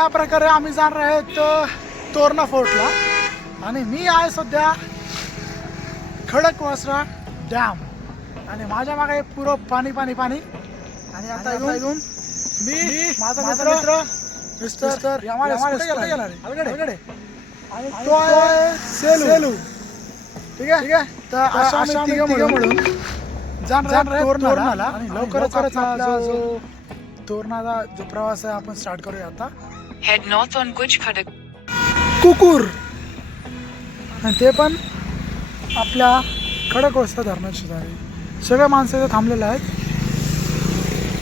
या प्रकारे आम्ही जाणार आहेत तोरणा फोर्टला आणि मी आहे सध्या खडकवासला डॅम आणि माझ्या मागे पुरं पाणी पाणी पाणी आणि आता इथून मी माझा मित्र मिस्टर अलगडे आणि तो आहे सेलू. ठीक आहे तर अशा तिघं मिळून जाणार आहे तोरणाला आणि लवकरच आपला जो तोरणाचा जो प्रवास आहे आपण स्टार्ट करूया आता. Head north on Guj Khadak. कुकूर आणि ते पण आपल्या खडकवासला धरणाच्या शेजारी. सगळे माणसं इथे थांबलेले आहेत,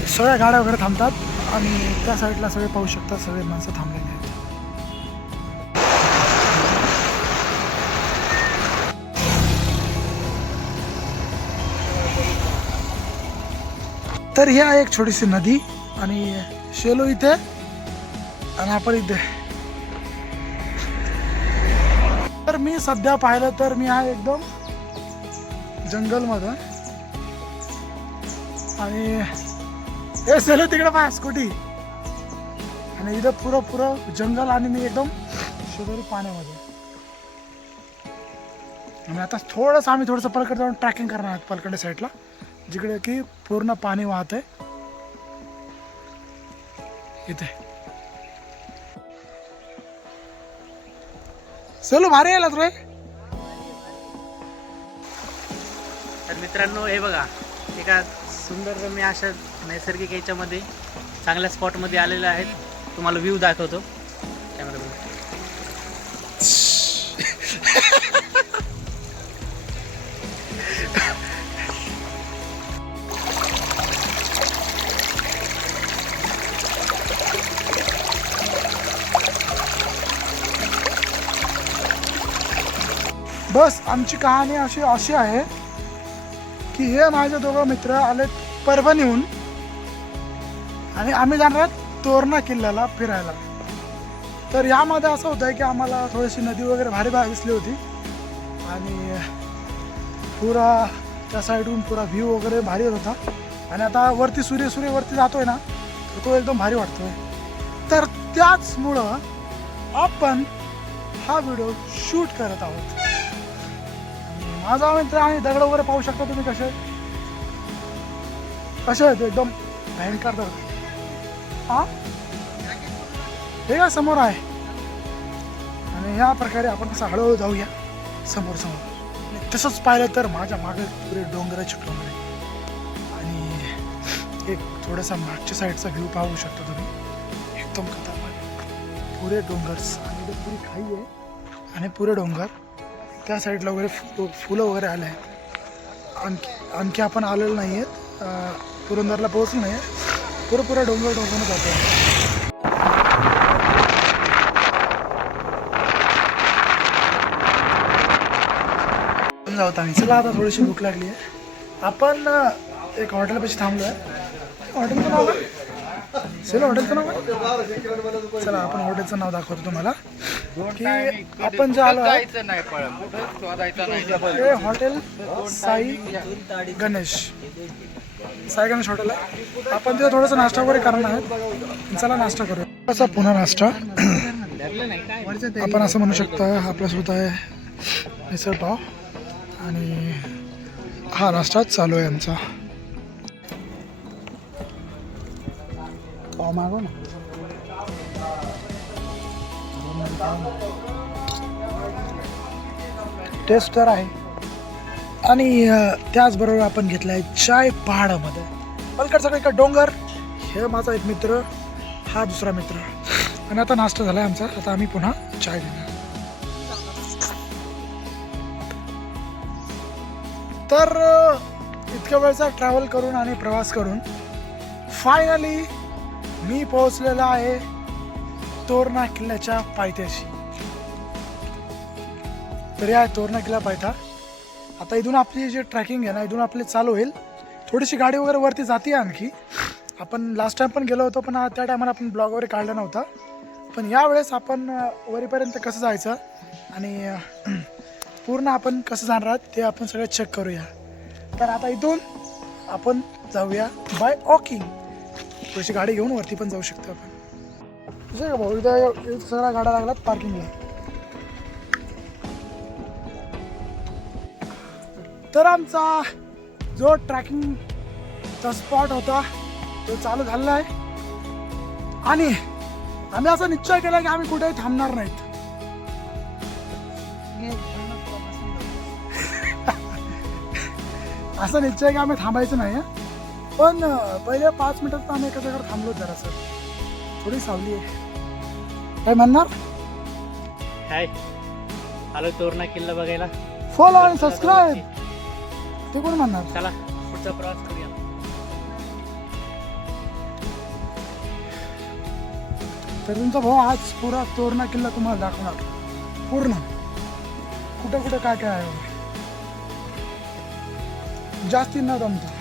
सगळ्या गाड्या वगैरे थांबतात आणि त्या साईडला सगळे पाहू शकतात, सगळे माणसं थांबलेले आहेत. तर ही आहे एक छोटीशी नदी आणि शेलो इथे आणि आपण इथे. तर मी सध्या पाहिलं तर मी आहे एकदम जंगलमध्ये आणि हे सेलो तिकडे पाय स्कूटी आणि इथं पुरं जंगल आणि मी एकदम शेजारी पाण्यामध्ये. आणि आता आम्ही थोडंसं पलकडे जाऊन ट्रॅकिंग करणार आहोत पलकडे साईडला जिकडे की पूर्ण पाणी वाहत आहे इथे. चलो भारी यायला रे. तर मित्रांनो हे बघा एका सुंदर रम्य अशा नैसर्गिक याच्यामध्ये चांगल्या स्पॉटमध्ये आलेले आहेत. तुम्हाला व्ह्यू दाखवतो त्यामध्ये. बस आमची कहाणी अशी आहे की हे माझे दोघं मित्र आले परभणीहून आणि आम्ही जाणार आहोत तोरणा किल्ल्याला फिरायला. तर यामध्ये असं होतं की आम्हाला थोडीशी नदी वगैरे भारी दिसली होती आणि पुरा त्या साईडहून पुरा व्ह्यू वगैरे भारी येत होता आणि आता वरती सूर्य वरती जातोय ना तर तो एकदम भारी वाटतोय. तर त्याचमुळं आपण हा व्हिडिओ शूट करत आहोत. माझा मित्र आणि दगड वगैरे पाहू शकता तुम्ही कसे आहेत एकदम भयंकर दगड. हा हे का समोर आहे आणि ह्या प्रकारे आपण कसं हळूहळू जाऊया समोर. आणि तसंच पाहिलं तर माझ्या मागे पुरे डोंगराचे आणि एक थोडासा मागच्या साईडचा व्ह्यू पाहू शकता तुम्ही. एकदम खतरनाक पुरे डोंगर्स आणि पुरी खाई आहे आणि पुरे डोंगर त्या साईडला वगैरे फुलं वगैरे आले आहेत. आणखी आपण आलेलो नाही आहेत, पुरंदरला पोहोचलो नाही आहे. पुरा डोंगराने जातो. जाऊत आम्ही. चला आता थोडीशी भूक लागली आहे. आपण एक हॉटेलपाशी थांबलो आहे. हॉटेलचं नाव काय? चला हॉटेलचं नाव काय? चला आपण हॉटेलचं नाव दाखवतो तुम्हाला की आपण जे आलो आहे हे हॉटेल साई गणेश हॉटेल आहे. आपण तिथे थोडंसं नाश्ता वगैरे करणार आहेत. चला नाश्ता करूया. असा पुन्हा नाश्ता आपण असं म्हणू शकता. आपल्यासोबत आहे मिसळ पाव आणि हा नाश्ता चालू आहे आमचा. पाव मागव ना. टेस्ट तर आहे आणि त्याचबरोबर आपण घेतला आहे चाय पहाडामध्ये. पलकड सगळीकडे डोंगर. हे माझा एक मित्र, हा दुसरा मित्र आणि आता नाश्ता झाला आहे आमचा. आता आम्ही पुन्हा चाय घेणार. तर इतक्या वेळचा ट्रॅव्हल करून आणि प्रवास करून फायनली मी पोहोचलेला आहे तोरणा किल्ल्याच्या पायथ्याशी. तरी आहे तोरणा किल्ला पायथा. आता इथून आपली जे ट्रॅकिंग आहे ना इथून आपली चालू होईल. थोडीशी गाडी वगैरे वरती जाते आणखी. आपण लास्ट टाइम पण गेलो होतो पण त्या टायमाला आपण ब्लॉग वगैरे काढला नव्हता. पण यावेळेस आपण वरीपर्यंत कसं जायचं आणि पूर्ण आपण कसं जाणार आहात ते आपण सगळं चेक करूया. तर आता इथून आपण जाऊया बाय वॉकिंग. थोडीशी गाडी घेऊन वरती पण जाऊ शकतो आपण. का भाऊ इथं सगळ्या गाड्या लागल्यात पार्किंगला. तर आमचा जो ट्रॅकिंगचा स्पॉट होता तो चालू झालेला आहे आणि आम्ही असा निश्चय केला की आम्ही कुठेही थांबणार नाहीत. असा निश्चय की आम्ही थांबायचं नाही. पण पहिले 5 मिनिटात आम्ही एका जागेवर थांबलो जरासं. थोडी सावली आहे. काय म्हणणार? काय आलो तोरणा किल्ला बघायला. फॉलो आणि सबस्क्राईब ते कोण म्हणणार? चला पुढचा प्रवास करूया. तर तुमचा भाऊ आज पुरा तोरणा किल्ला तुम्हाला दाखवणार पूर्ण कुठे कुठे काय काय आहे. जास्ती न जमता.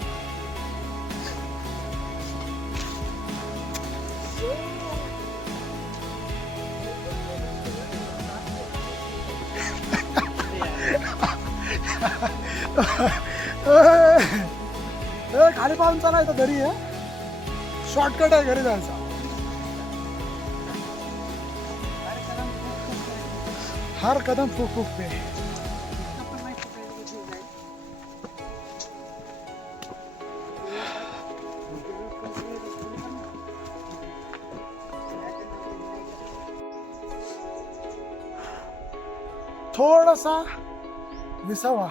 खाली पाहून चालायचं घरी आहे. शॉर्टकट आहे घरी जायचा. हर कदम फूक फूक पे. थोडासा विसावा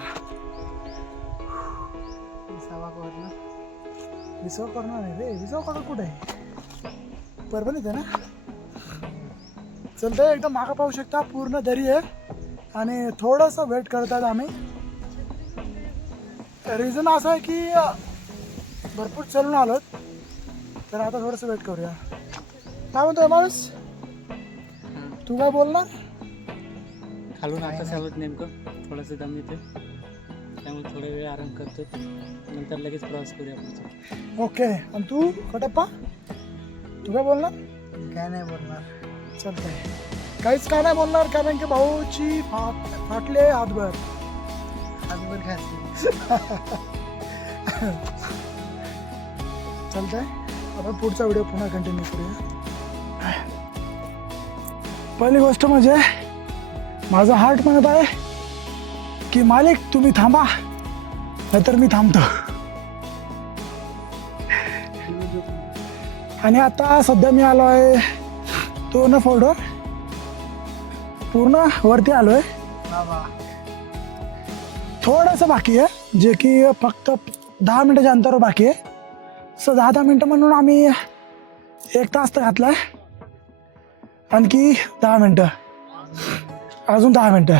विसावा करणार नाही रे. विसावा कडं कुठे आहे? परभणीत आहे ना. चलतंय एकदम मागं पाहू शकता पूर्ण दरी आहे आणि थोडंसं वेट करतात आम्ही. रिझन असं आहे की भरपूर चलून आलोत तर आता थोडंसं वेट करूया. काय म्हणतोय माणूस? तू काय बोलणार? खालून आता चालत नेमकं थोडंसं दम येते त्यामुळे थोडा वेळ आराम करतो नंतर लगेच प्रवास करूया आपण. ओके. आणि तू कटप्पा तू काय बोलणार? काय नाही बोलणार. चालतंय. काहीच काय नाही बोलणार कारण की भाऊची फाटले हातभर चालतंय. आपण पुढचा व्हिडिओ पुन्हा कंटिन्यू करूया. पहिली गोष्ट म्हणजे माझा हार्ट म्हणत आहे की मालिक तुम्ही थांबा नाहीतर मी थांबतो. आणि आता सध्या मी आलो आहे तोरणा फोर्टवर. पूर्ण वरती आलो आहे. थोडंसं बाकी आहे जे की फक्त 10 मिनिटाच्या अंतरावर बाकी आहे. सो 10 मिनटं म्हणून आम्ही 1 तास तर घातला आहे. आणखी 10 मिनटं अजून 10 मिनटं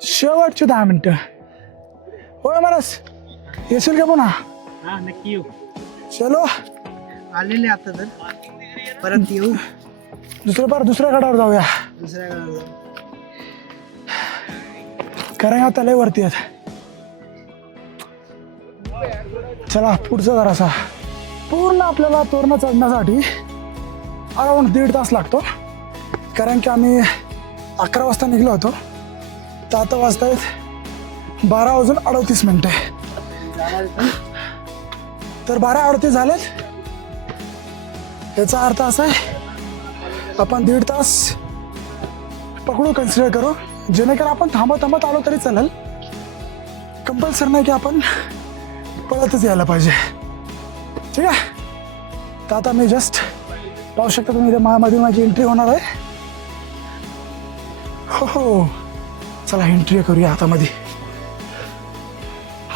शेवटची 10 मिनटं. होय मारस येशील का पुन्हा? हां नक्की येऊ. चलो आलेले आता तर परत येऊ. दुसऱ्या गडावर जाऊया. दुसऱ्या गावाला कारण आता लय वरती आहेत. चला पुढचा जरासा पूर्ण आपल्याला तोरणा चढण्यासाठी अराउंड 1.5 तास लागतो. कारण की आम्ही 11 वाजता निघलो होतो तर आता वाजतायत 12:38 तर 12:38 झालेत. याचा अर्थ असा आहे आपण 1.5 तास पकडू कन्सिडर करू जेणेकरून आपण थांबत आलो तरी चालेल. कंपल्सरी नाही की आपण पळतच यायला पाहिजे. ठीक आहे. तर आता मी जस्ट पाहू शकता तुम्ही इथे मध्ये माझी एंट्री होणार आहे. हो चला एंट्री करूया आतामध्ये.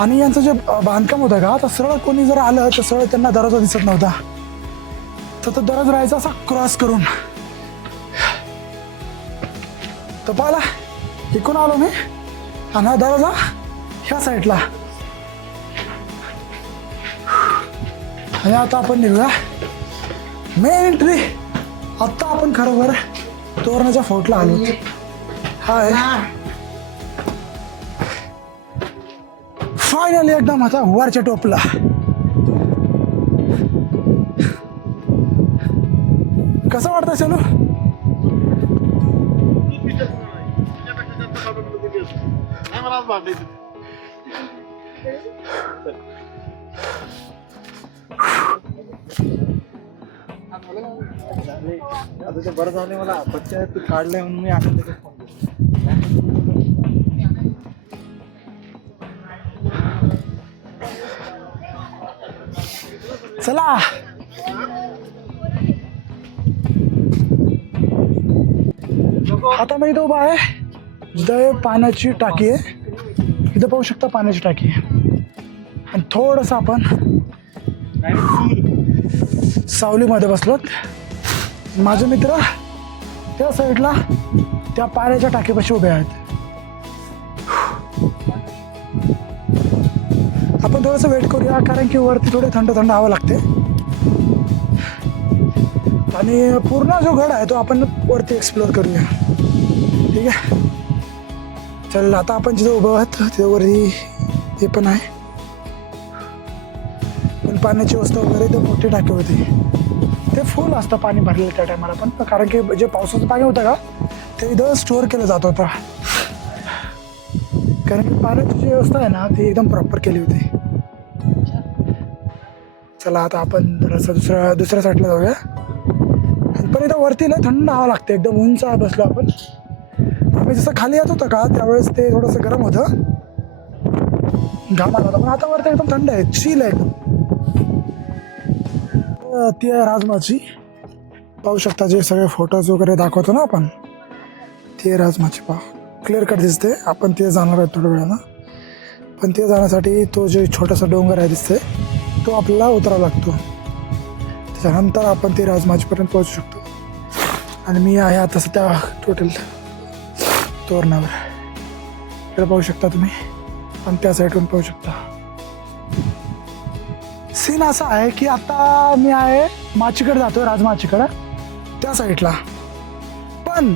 आणि यांचं जे बांधकाम होतं का तर सरळ कोणी जर आलं तर सरळ त्यांना दरवाजा दिसत नव्हता तर तो दरवाजा राहायचा असा क्रॉस करून. तर पाहिला इकडून आलो मी आणि हा दरवाजा ह्या साईडला. आणि आता आपण निघूया मेन एंट्री. आत्ता आपण खरोखर तोरणाच्या फोर्टला आलो. हाय फायनली एकदम आता वरच्या टोपला. कसं वाटतं चलो? आता ते बरं झाले मला बच्चा तू काढलंय म्हणून मी आनंद चला आता मी इथं उभा आहे जिथं पाण्याची टाकी आहे. इथं पाहू शकता पाण्याची टाकी आहे आणि थोडंसं आपण सावलीमध्ये बसलोत. माझे मित्र त्या साईडला त्या पाण्याच्या टाकीपाशी उभे आहेत. आपण थोडंसं वेट करूया कारण की वरती थोडी थंड थंड हवा लागते आणि पूर्ण जो गड आहे तो आपण वरती एक्सप्लोअर करूया. ठीक आहे चल आता आपण जिथं उभं आहोत तिथं वरती हे पण आहे पण पाण्याची व्यवस्था वगैरे ते मोठी टाकी होती. ते फुल असतं पाणी भरलेलं त्या टायमाला पण कारण की जे पावसाचं पाणी होतं का ते इथं स्टोअर केलं जात होतं कारण की पाण्याची जी व्यवस्था आहे ना ती एकदम प्रॉपर केली होती. चला आता आपण जरासं दुसऱ्या साईडला जाऊया. पण इथं वरती लय थंड हवा लागते एकदम उंच बसलो आपण. आम्ही जसं खाली येत होतं का त्यावेळेस ते थोडंसं गरम होतं घाम आला होता पण आता वरती एकदम थंड आहे चिल आहे एकदम. ती आहे राजमाची पाहू शकता जे सगळे फोटोज वगैरे दाखवतो ना आपण ते राजमाची पहा क्लिअर कट दिसते. आपण ते जाणार आहे थोड्या वेळानं पण ते जाण्यासाठी तो जे छोटासा डोंगर आहे दिसते तो आपल्याला उतरावा लागतो. त्याच्यानंतर आपण ते राजमाचीपर्यंत पोहोचू शकतो. आणि मी आहे आता सध्या टोटल तोरणावर. इकडे पाहू शकता तुम्ही पण त्या साईडवरून पाहू शकता. सीन असा आहे की आता मी आहे माचीकडे जातोय राजमाचीकडे त्या साईडला पण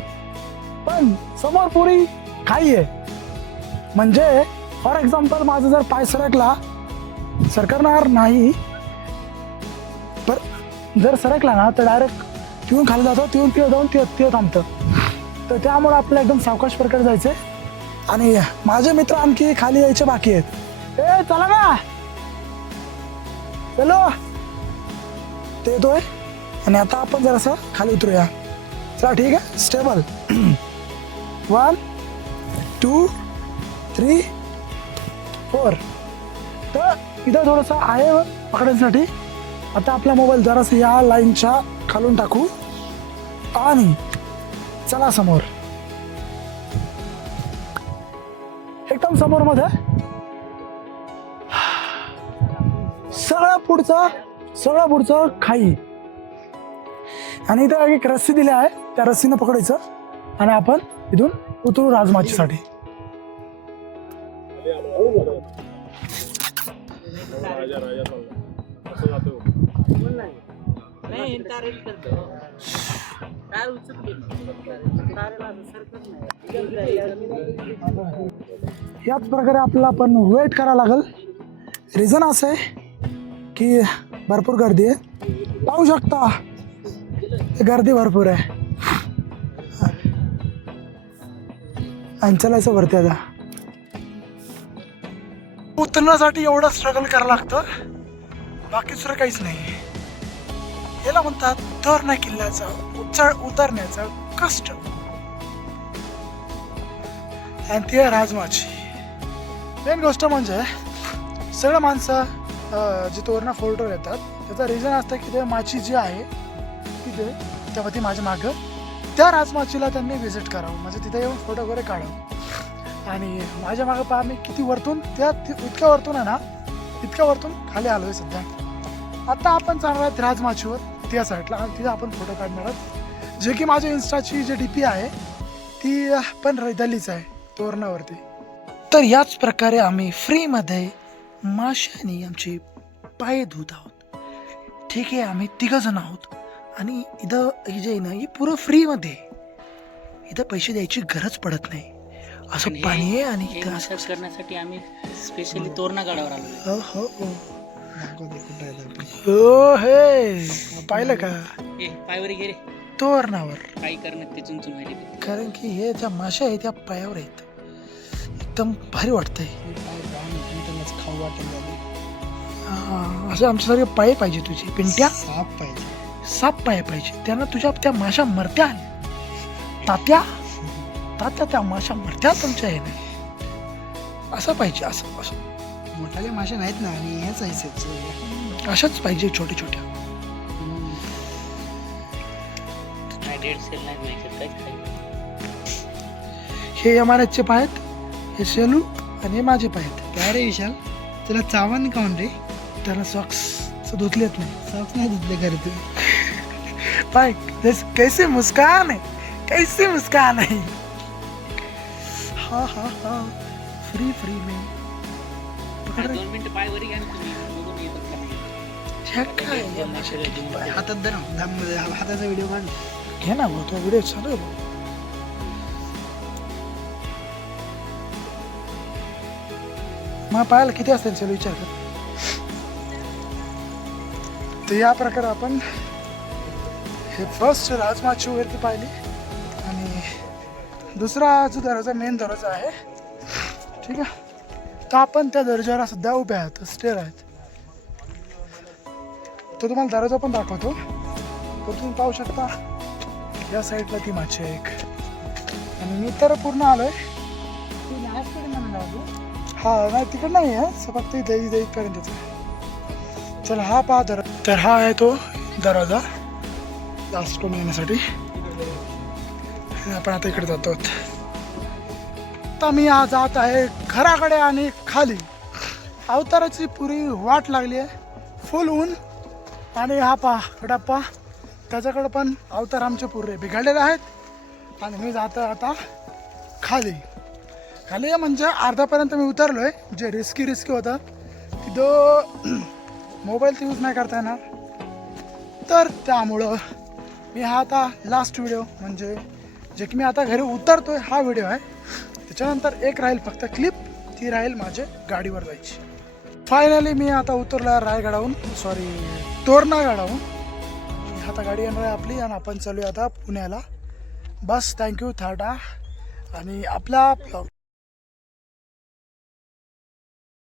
समोर पुरी खाई आहे. म्हणजे फॉर एक्झाम्पल माझा जर पाय सरकणार नाही पण जर सरकला ना तर डायरेक्ट तिथून खाली जातो तिथून जाऊन तिथं थांबतं. तर त्यामुळे आपल्याला एकदम सावकाश प्रकारे जायचं आणि माझे मित्र आणखी खाली यायचे बाकी आहेत. ए चला ना चलो ते येतोय आणि आता आपण जरासं खाली उतरूया. चला ठीक आहे स्टेबल 1 2 3 4. तर इथं थोडंसं आहे पकडण्यासाठी आता आपला मोबाईल जरासं या लाईनच्या खालून टाकू आणि चला समोर एकदम समोर मध्ये सगळं पुढचं खाई आणि इथं एक रस्सी दिली आहे त्या रस्सीनं पकडायचं आणि आपण इथून उतरू राजमाचीसाठी. याच प्रकारे आपल्याला पण वेट करावं लागेल. रिझन असं आहे की भरपूर गर्दी आहे पाहू शकता गर्दी भरपूर आहे आणि चलायचं वरती. आता उतरण्यासाठी एवढं स्ट्रगल करावं लागतं बाकी दुसरं काहीच नाही. याला म्हणतात तोरणा किल्ल्याचं उतरण्याचं कष्ट आणि ते राजमाची. मेन गोष्ट म्हणजे सगळं माणसं जे तोरणा फोर्टवर येतात त्याचं रिझन असतं की ते माची जी आहे तिथे तेव्हा ती माझ्या मागं त्या राजमाचीला त्यांनी व्हिजिट करावं म्हणजे तिथे येऊन फोटो वगैरे काढावं. आणि माझ्या मागं पहा मी किती वरतून इतक्या वरतून आहे ना इतक्या वरतून खाली आलो आहे सध्या. आता आपण जाणार आहोत राजमाचीवर त्या साईडला आणि तिथे आपण फोटो काढणार आहोत जे की माझ्या इन्स्टाची जी DP आहे ती पण रैदलीच आहे तोरणावरती. तर याच प्रकारे आम्ही फ्रीमध्ये माशानी आमचे पाय धुत आहोत. ठीक आहे आम्ही 3 जण आहोत आणि इथं हे जे आहे ना हे पुरं फ्रीमध्ये इथं पैसे द्यायची गरज पडत नाही. असं पाणी आहे आणि इथं असं करण्यासाठी आम्ही स्पेशली तोरणा गडावर आलो. हो हो हे पाहिलं का पायवर गेले तोरणावर काही करण्यात ते चुनचुन व्हायले कारण की हे त्या माशा आहे त्या पायावर आहेत एकदम भारी वाटतंय. खाऊ वाटत असं आमच्यासारखे पाय पाहिजे तुझे पिंट्या साप पाहिजे साप पाय पाहिजे, त्यानं तुझ्या त्या माशा मरत्या. तात्या तात्या त्या माशा मरत्या तुमच्या ह्याने. असं पाहिजे, असं असं मोठाले मासे नाहीत ना आणि हेच आहे अशाच पाहिजे छोट्या छोट्या. काय डेड सेल नाही माहिती काय खायचं. हे यमानाचे पाय आहेत, हे शेलू आणि हे माझे पाय आहेत. काय रे विशाल, तुला चावण काऊन रे? त्याला सॉक्स धुतलेत नाही. सॉक्स नाही धुतले घरी तू. पाय कैसे मुस्कान है, कैसे मुस्कान है. हा हा हा फ्री फ्री में पकड रे. 2 मिनिटं पाय वरी घ्या ना तुम्ही, बघून येतात का नाही. ह्या काय या माशाचे किती पाय. हातात धर ना, हाताचा व्हिडिओ काढ. घे ना भाऊ, तो व्हिडिओ चालू आहे भाऊ. मग पाहायला किती असतील चल विचार कर. तर या प्रकारे आपण हे फर्स्ट राजमाची वरती पाहिली. आणि दुसरा जो दरवाजा मेन दरवाजा आहे, ठीक आहे, तर आपण त्या दरवाजावर सध्या उभे आहात, स्टेअर आहेत. तो तुम्हाला दरवाजा पण दाखवतो. तो तुम्ही पाहू शकता या साईडला ती माची आहे एक. आणि मी तर पूर्ण आलोय. हा नाही तिकडे नाही आहे, फक्त इथे इथपर्यंतच आहे. चला हा पहा तर हा आहे तो दरवाजा लास्ट कोण येण्यासाठी. आपण आता इकडे जातो. आता मी आज जात आहे घराकडे आणि खाली. अवताराची पुरी वाट लागली आहे, फुल ऊन. आणि हा पहा कडाप्पा, त्याच्याकडे पण अवतार आमचे पुरे बिघडलेले आहेत. आणि मी जातो आता खाली. खाली म्हणजे अर्ध्यापर्यंत मी उतरलो आहे. जे रिस्की होतं तिथं मोबाईल तर यूज नाही करता येणार, तर त्यामुळं मी हा आता लास्ट व्हिडिओ म्हणजे जे की मी आता घरी उतरतोय हा व्हिडिओ आहे. त्याच्यानंतर एक राहील फक्त क्लिप, ती राहील माझ्या गाडीवर जायची. फायनली मी आता उतरलो रायगडाहून, सॉरी तोरणागडाहून. आता गाडी येणार आहे आपली आणि आपण चालूया आता पुण्याला. बस थँक्यू टाटा. आणि आपला ब्लॉग